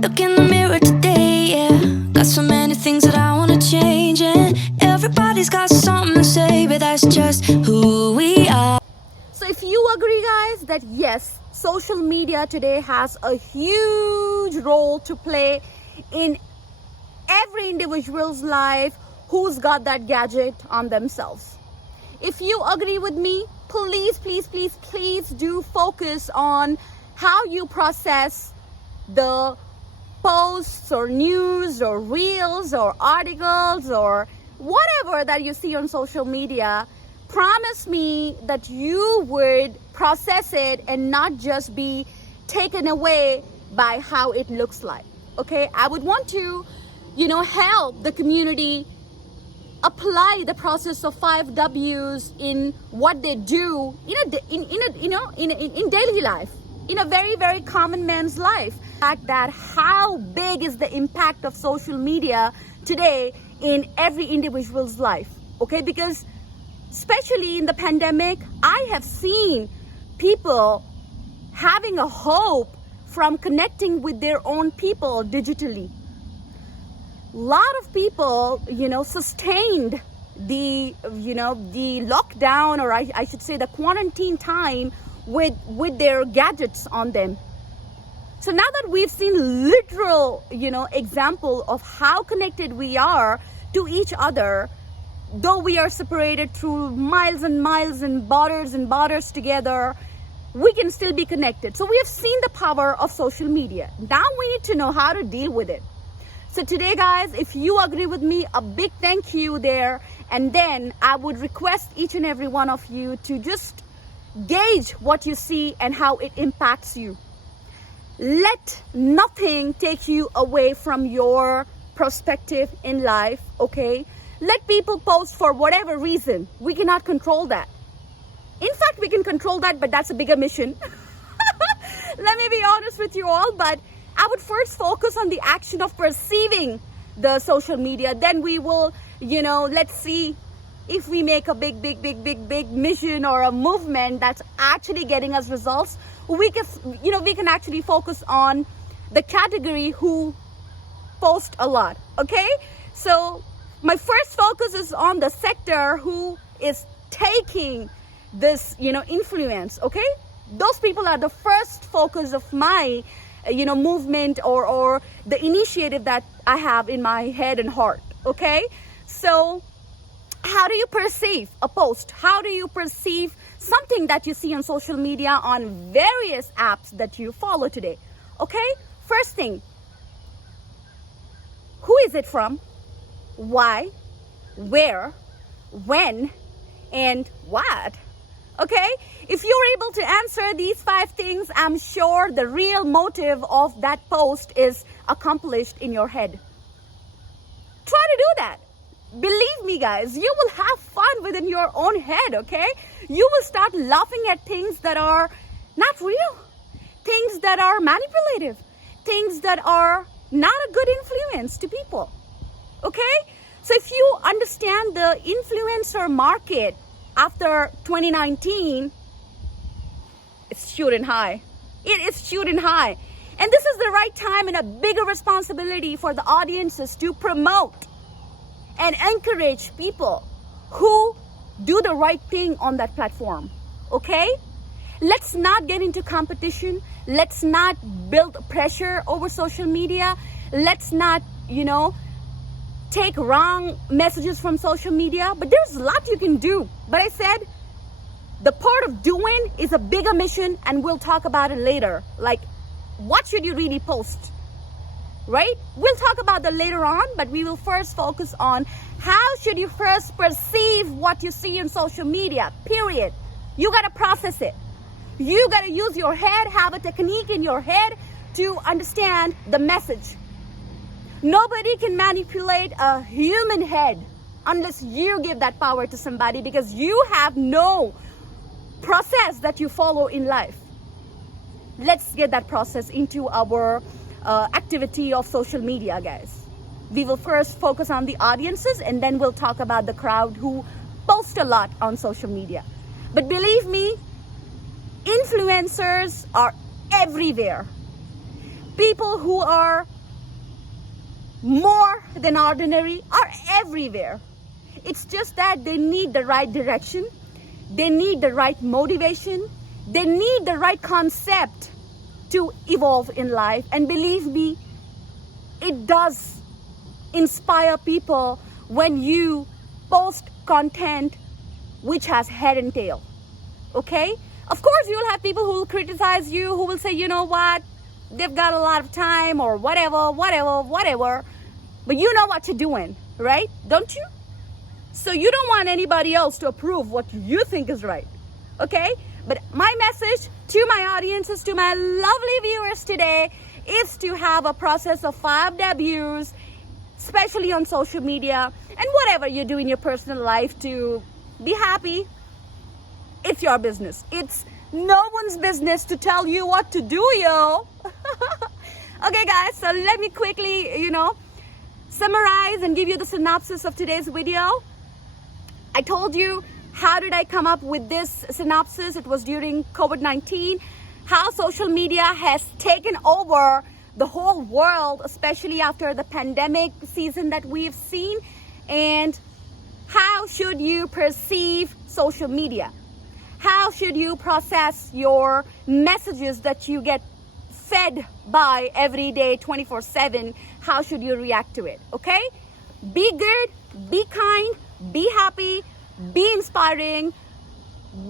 Look in the mirror today, yeah. Got so many things that I wanna change, and everybody's got something to say, but that's just who we are. So if you agree, guys, that yes, social media today has a huge role to play in every individual's life who's got that gadget on themselves. If you agree with me, please do focus on how you process the posts or news or reels or articles or whatever that you see on social media. Promise me that you would process it and not just be taken away by how it looks like. Okay, I would want to, help the community apply the process of 5 W's in what they do in daily life, in a very, very common man's life. Fact that how big is the impact of social media today in every individual's life, okay? Because especially in the pandemic, I have seen people having a hope from connecting with their own people digitally. A lot of people, sustained the lockdown, or I should say the quarantine time with their gadgets on them. So now that we've seen literal, example of how connected we are to each other, though we are separated through miles and miles and borders together, we can still be connected. So we have seen the power of social media. Now we need to know how to deal with it. So today, guys, if you agree with me, a big thank you there. And then I would request each and every one of you to just gauge what you see and how it impacts you. Let nothing take you away from your perspective in life, okay? Let people post for whatever reason. We cannot control that. In fact, we can control that, but that's a bigger mission. Let me be honest with you all, but I would first focus on the action of perceiving the social media. Then we will, let's see if we make a big mission or a movement that's actually getting us results. We can actually focus on the category who post a lot, okay? So my first focus is on the sector who is taking this, influence, okay? Those people are the first focus of my, movement or the initiative that I have in my head and heart, okay? So how do you perceive a post? How do you perceive something that you see on social media on various apps that you follow today? Okay, first thing, who is it from? Why? Where? When? And what? Okay, if you're able to answer these 5 things, I'm sure the real motive of that post is accomplished in your head. Try to do that. Believe me, guys, you will have fun within your own head, okay? You will start laughing at things that are not real, things that are manipulative, things that are not a good influence to people, okay? So if you understand the influencer market after 2019, it's shooting high. It is shooting high. And this is the right time and a bigger responsibility for the audiences to promote and encourage people who do the right thing on that platform, okay? Let's not get into competition. Let's not build pressure over social media. Let's not, take wrong messages from social media. But there's a lot you can do. But I said, the part of doing is a bigger mission, and we'll talk about it later. Like, what should you really post? Right? We'll talk about that later on, but we will first focus on how should you first perceive what you see in social media, period. You got to process it. You got to use your head, have a technique in your head to understand the message. Nobody can manipulate a human head unless you give that power to somebody, because you have no process that you follow in life. Let's get that process into our activity of social media, guys. We will first focus on the audiences, and then we'll talk about the crowd who post a lot on social media. But believe me, influencers are everywhere. People who are more than ordinary are everywhere. It's just that they need the right direction, they need the right motivation, they need the right concept to evolve in life. And believe me, it does inspire people when you post content which has head and tail. Okay? Of course, you'll have people who will criticize you, who will say, you know what, they've got a lot of time or whatever. But you know what you're doing, right? Don't you? So you don't want anybody else to approve what you think is right. Okay? But my message to my audiences, to my lovely viewers today, is to have a process of 5 W's, especially on social media and whatever you do in your personal life to be happy. It's your business. It's no one's business to tell you what to do, yo. Okay, guys, so let me quickly, summarize and give you the synopsis of today's video. I told you how did I come up with this synopsis. It was during COVID-19, how social media has taken over the whole world, especially after the pandemic season that we've seen, and how should you perceive social media? How should you process your messages that you get fed by every day, 24/7? How should you react to it? Okay? Be good, be kind, be happy, be inspiring,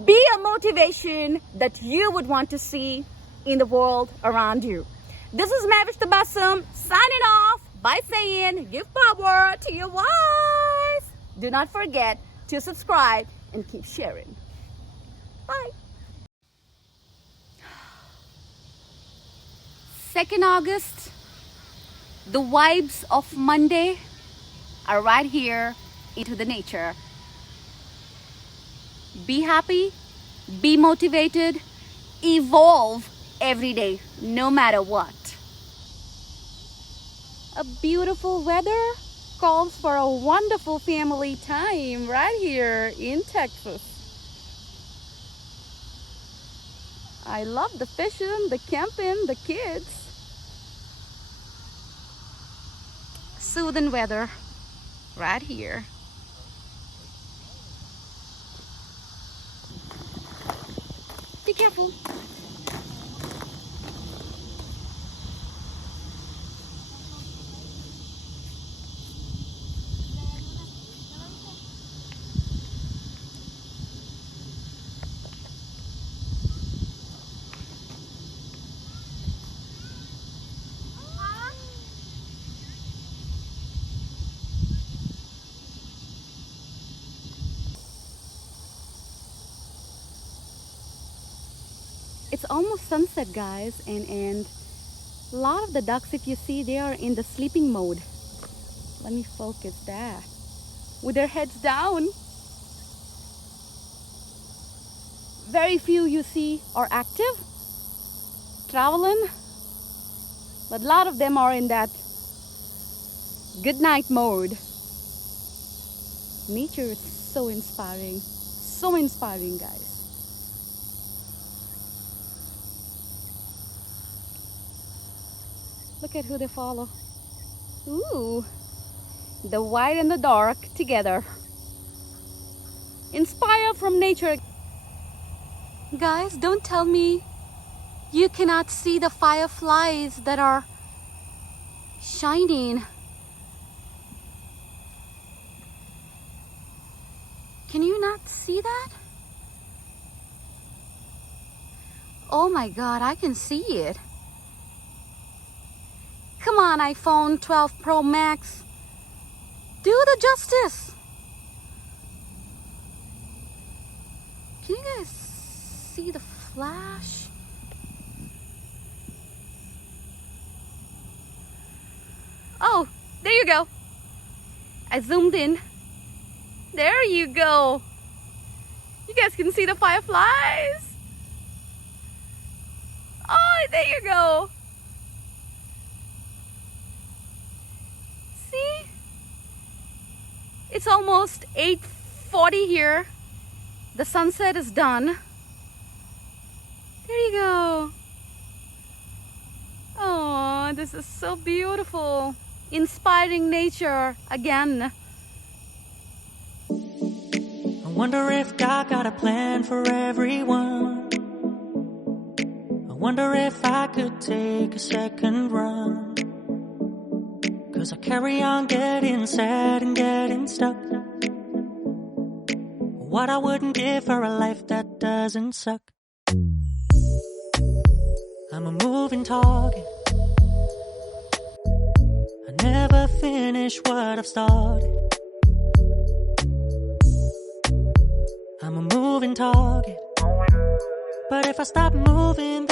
be a motivation that you would want to see in the world around you. This is Mavish the Bassam signing off by saying, give power to your wife. Do not forget to subscribe and keep sharing. Bye. 2nd August, the vibes of Monday are right here into the nature. Be happy, be motivated, evolve every day, no matter what. A beautiful weather calls for a wonderful family time right here in Texas. I love the fishing, the camping, the kids. Soothing weather right here. Be careful. It's almost sunset, guys, and a lot of the ducks, if you see, they are in the sleeping mode. Let me focus that. With their heads down. Very few you see are active, traveling, but a lot of them are in that good night mode. Nature is so inspiring, guys. Look at who they follow. Ooh, the white and the dark together. Inspire from nature. Guys, don't tell me you cannot see the fireflies that are shining. Can you not see that? Oh my God, I can see it. Come on, iPhone 12 Pro Max. Do the justice. Can you guys see the flash? Oh, there you go. I zoomed in. There you go. You guys can see the fireflies. Oh, there you go. See? It's almost 8:40 here. The sunset is done. There you go. Oh, This is so beautiful. Inspiring nature again. I wonder if God got a plan for everyone. I wonder if I could take a second run. 'Cause I carry on getting sad and getting stuck. What I wouldn't give for a life that doesn't suck. I'm a moving target. I never finish what I've started. I'm a moving target. But if I stop moving,